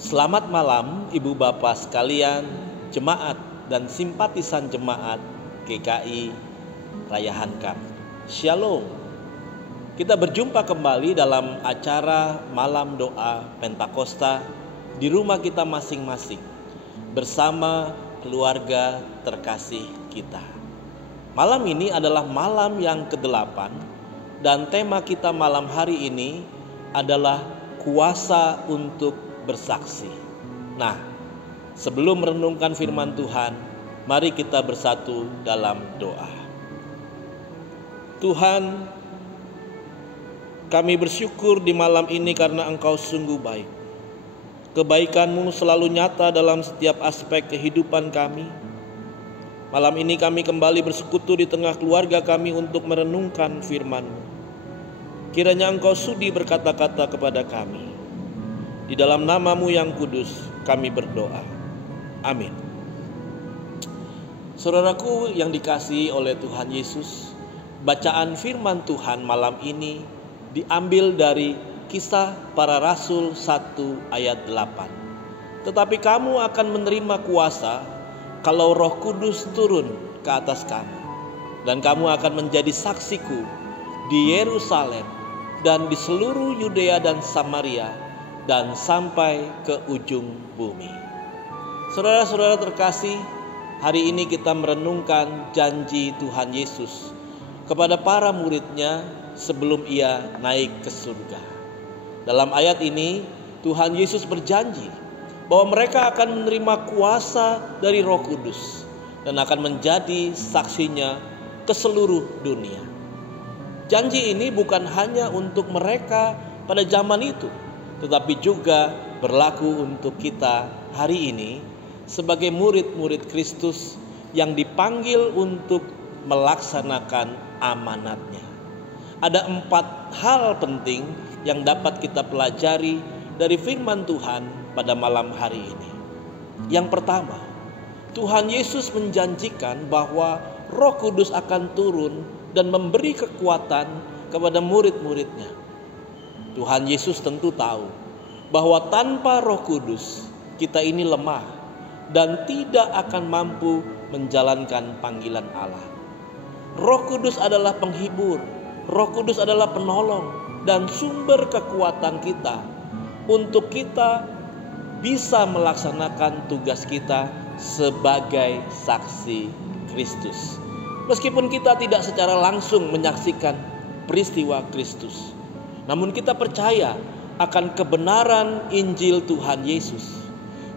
Selamat malam Ibu Bapak sekalian, jemaat dan simpatisan jemaat GKI Raya Hankam. Shalom. Kita berjumpa kembali dalam acara Malam Doa Pentakosta di rumah kita masing-masing bersama keluarga terkasih kita. Malam ini adalah malam yang ke-8 dan tema kita malam hari ini adalah kuasa untuk bersaksi. Nah, sebelum merenungkan firman Tuhan, mari kita bersatu dalam doa. Tuhan, kami bersyukur di malam ini karena Engkau sungguh baik. Kebaikan-Mu selalu nyata dalam setiap aspek kehidupan kami. Malam ini kami kembali bersekutu di tengah keluarga kami untuk merenungkan firman-Mu. Kiranya Engkau sudi berkata-kata kepada kami. Di dalam nama-Mu yang kudus kami berdoa. Amin. Saudaraku yang dikasihi oleh Tuhan Yesus, bacaan firman Tuhan malam ini diambil dari Kisah Para Rasul 1 ayat 8. Tetapi kamu akan menerima kuasa kalau Roh Kudus turun ke atas kamu, dan kamu akan menjadi saksiku di Yerusalem dan di seluruh Yudea dan Samaria dan sampai ke ujung bumi. Saudara-saudara terkasih, hari ini kita merenungkan janji Tuhan Yesus kepada para murid-Nya sebelum Ia naik ke surga. Dalam ayat ini, Tuhan Yesus berjanji bahwa mereka akan menerima kuasa dari Roh Kudus dan akan menjadi saksinya ke seluruh dunia. Janji ini bukan hanya untuk mereka pada zaman itu, tetapi juga berlaku untuk kita hari ini sebagai murid-murid Kristus yang dipanggil untuk melaksanakan amanatnya. Ada 4 hal penting yang dapat kita pelajari dari firman Tuhan pada malam hari ini. Yang pertama, Tuhan Yesus menjanjikan bahwa Roh Kudus akan turun dan memberi kekuatan kepada murid-murid-Nya. Tuhan Yesus tentu tahu bahwa tanpa Roh Kudus kita ini lemah dan tidak akan mampu menjalankan panggilan Allah. Roh Kudus adalah penghibur, Roh Kudus adalah penolong dan sumber kekuatan kita untuk kita bisa melaksanakan tugas kita sebagai saksi Kristus. Meskipun kita tidak secara langsung menyaksikan peristiwa Kristus, namun kita percaya akan kebenaran Injil Tuhan Yesus,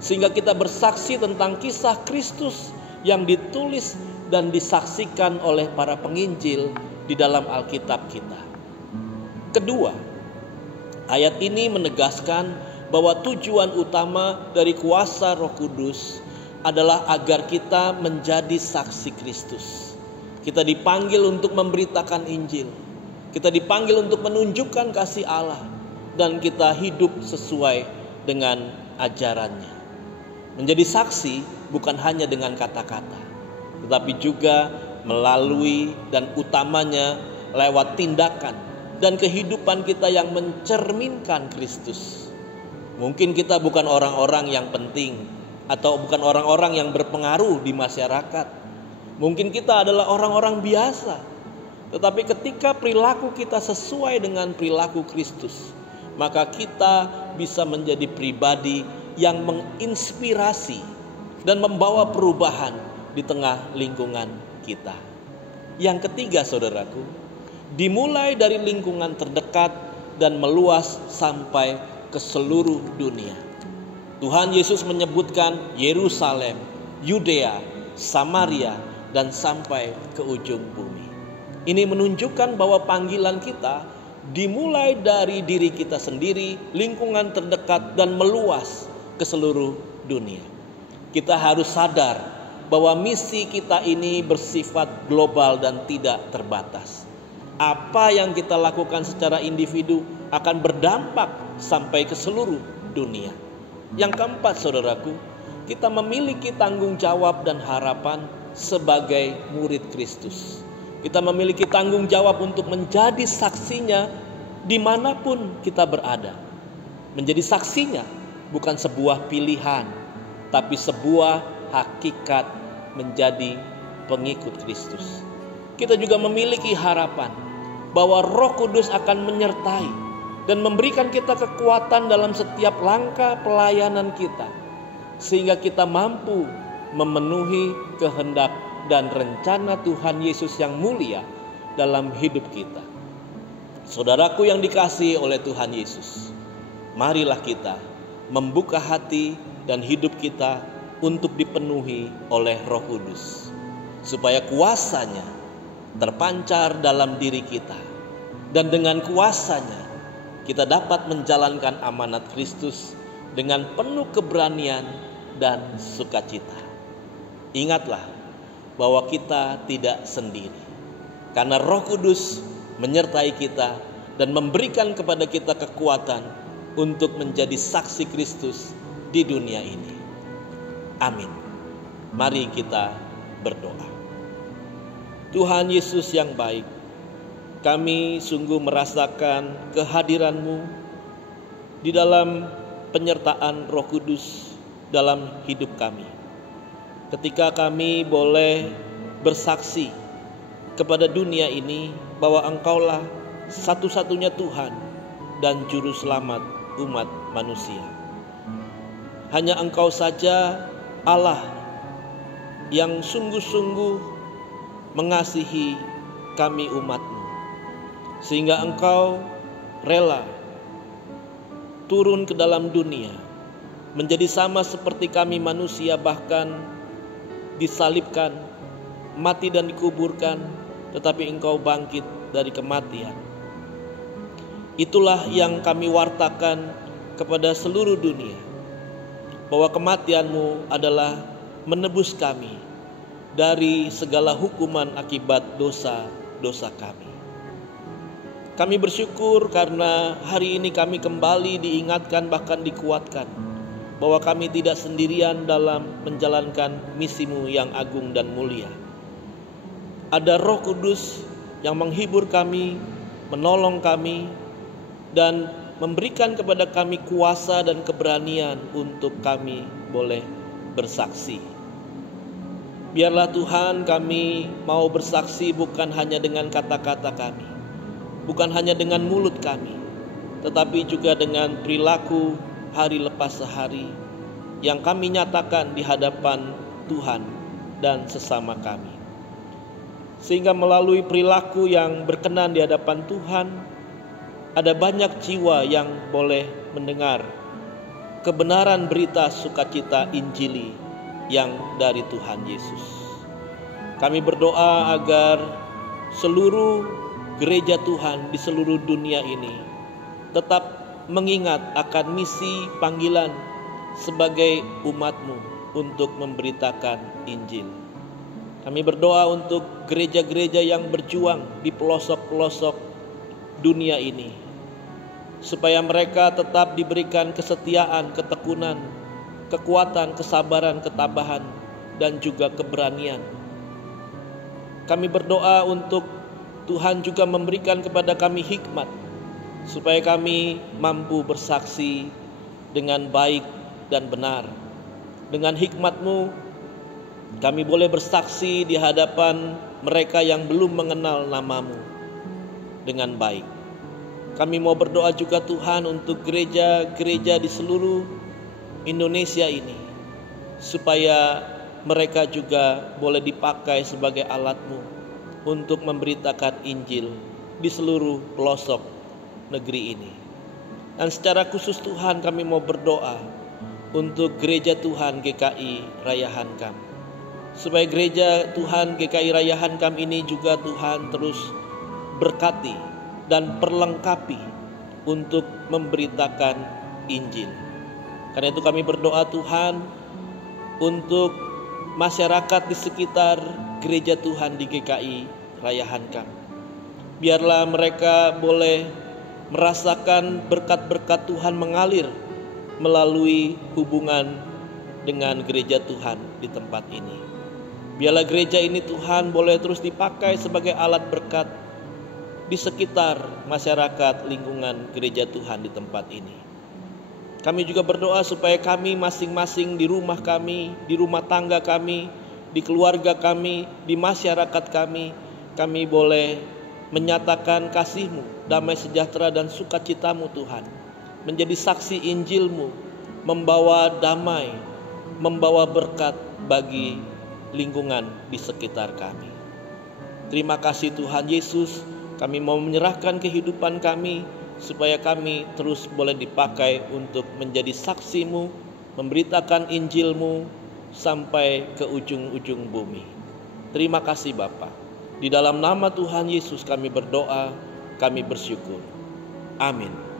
sehingga kita bersaksi tentang kisah Kristus yang ditulis dan disaksikan oleh para penginjil di dalam Alkitab kita. Kedua, ayat ini menegaskan bahwa tujuan utama dari kuasa Roh Kudus adalah agar kita menjadi saksi Kristus. Kita dipanggil untuk memberitakan Injil. Kita dipanggil untuk menunjukkan kasih Allah dan kita hidup sesuai dengan ajarannya. Menjadi saksi bukan hanya dengan kata-kata, tetapi juga melalui dan utamanya lewat tindakan dan kehidupan kita yang mencerminkan Kristus. Mungkin kita bukan orang-orang yang penting atau bukan orang-orang yang berpengaruh di masyarakat. Mungkin kita adalah orang-orang biasa. Tetapi ketika perilaku kita sesuai dengan perilaku Kristus, maka kita bisa menjadi pribadi yang menginspirasi dan membawa perubahan di tengah lingkungan kita. Yang ketiga, saudaraku, dimulai dari lingkungan terdekat dan meluas sampai ke seluruh dunia. Tuhan Yesus menyebutkan Yerusalem, Yudea, Samaria, dan sampai ke ujung bumi. Ini menunjukkan bahwa panggilan kita dimulai dari diri kita sendiri, lingkungan terdekat, dan meluas ke seluruh dunia. Kita harus sadar bahwa misi kita ini bersifat global dan tidak terbatas. Apa yang kita lakukan secara individu akan berdampak sampai ke seluruh dunia. Yang keempat, saudaraku, kita memiliki tanggung jawab dan harapan sebagai murid Kristus. Kita memiliki tanggung jawab untuk menjadi saksinya dimanapun kita berada. Menjadi saksinya bukan sebuah pilihan, tapi sebuah hakikat menjadi pengikut Kristus. Kita juga memiliki harapan bahwa Roh Kudus akan menyertai dan memberikan kita kekuatan dalam setiap langkah pelayanan kita, sehingga kita mampu memenuhi kehendak dan rencana Tuhan Yesus yang mulia dalam hidup kita. Saudaraku yang dikasihi oleh Tuhan Yesus, marilah kita membuka hati dan hidup kita untuk dipenuhi oleh Roh Kudus, supaya kuasanya terpancar dalam diri kita, dan dengan kuasanya kita dapat menjalankan amanat Kristus dengan penuh keberanian dan sukacita. Ingatlah bahwa kita tidak sendiri, karena Roh Kudus menyertai kita dan memberikan kepada kita kekuatan untuk menjadi saksi Kristus di dunia ini. Amin. Mari kita berdoa. Tuhan Yesus yang baik, kami sungguh merasakan kehadiran-Mu di dalam penyertaan Roh Kudus dalam hidup kami. Ketika kami boleh bersaksi kepada dunia ini bahwa Engkaulah satu-satunya Tuhan dan Juru Selamat umat manusia. Hanya Engkau saja Allah yang sungguh-sungguh mengasihi kami umat-Mu, sehingga Engkau rela turun ke dalam dunia menjadi sama seperti kami manusia, bahkan disalibkan, mati dan dikuburkan, tetapi Engkau bangkit dari kematian. Itulah yang kami wartakan kepada seluruh dunia, bahwa kematian-Mu adalah menebus kami dari segala hukuman akibat dosa-dosa kami. Kami bersyukur karena hari ini kami kembali diingatkan, bahkan dikuatkan, bahwa kami tidak sendirian dalam menjalankan misi-Mu yang agung dan mulia. Ada Roh Kudus yang menghibur kami, menolong kami, dan memberikan kepada kami kuasa dan keberanian untuk kami boleh bersaksi. Biarlah Tuhan, kami mau bersaksi bukan hanya dengan kata-kata kami, bukan hanya dengan mulut kami, tetapi juga dengan perilaku hari lepas sehari yang kami nyatakan di hadapan Tuhan dan sesama kami. Sehingga melalui perilaku yang berkenan di hadapan Tuhan, ada banyak jiwa yang boleh mendengar kebenaran berita sukacita Injili yang dari Tuhan Yesus. Kami berdoa agar seluruh gereja Tuhan di seluruh dunia ini tetap mengingat akan misi panggilan sebagai umat-Mu untuk memberitakan Injil. Kami berdoa untuk gereja-gereja yang berjuang di pelosok-pelosok dunia ini, supaya mereka tetap diberikan kesetiaan, ketekunan, kekuatan, kesabaran, ketabahan, dan juga keberanian. Kami berdoa untuk Tuhan juga memberikan kepada kami hikmat, supaya kami mampu bersaksi dengan baik dan benar. Dengan hikmat-Mu, kami boleh bersaksi di hadapan mereka yang belum mengenal nama-Mu dengan baik. Kami mau berdoa juga Tuhan untuk gereja-gereja di seluruh Indonesia ini, supaya mereka juga boleh dipakai sebagai alat-Mu untuk memberitakan Injil di seluruh pelosok negeri ini. Dan secara khusus Tuhan, kami mau berdoa untuk gereja Tuhan GKI Raya Hankam, supaya gereja Tuhan GKI Raya Hankam ini juga Tuhan terus berkati dan perlengkapi untuk memberitakan Injil. Karena itu kami berdoa Tuhan untuk masyarakat di sekitar gereja Tuhan di GKI Raya Hankam. Biarlah mereka boleh merasakan berkat-berkat Tuhan mengalir melalui hubungan dengan gereja Tuhan di tempat ini. Biarlah gereja ini Tuhan boleh terus dipakai sebagai alat berkat di sekitar masyarakat lingkungan gereja Tuhan di tempat ini. Kami juga berdoa supaya kami masing-masing di rumah kami, di rumah tangga kami, di keluarga kami, di masyarakat kami boleh menyatakan kasih-Mu, damai sejahtera dan sukacita-Mu Tuhan. Menjadi saksi Injil-Mu, membawa damai, membawa berkat bagi lingkungan di sekitar kami. Terima kasih Tuhan Yesus, kami mau menyerahkan kehidupan kami, supaya kami terus boleh dipakai untuk menjadi saksi-Mu, memberitakan Injil-Mu sampai ke ujung-ujung bumi. Terima kasih Bapa. Di dalam nama Tuhan Yesus kami berdoa, kami bersyukur. Amin.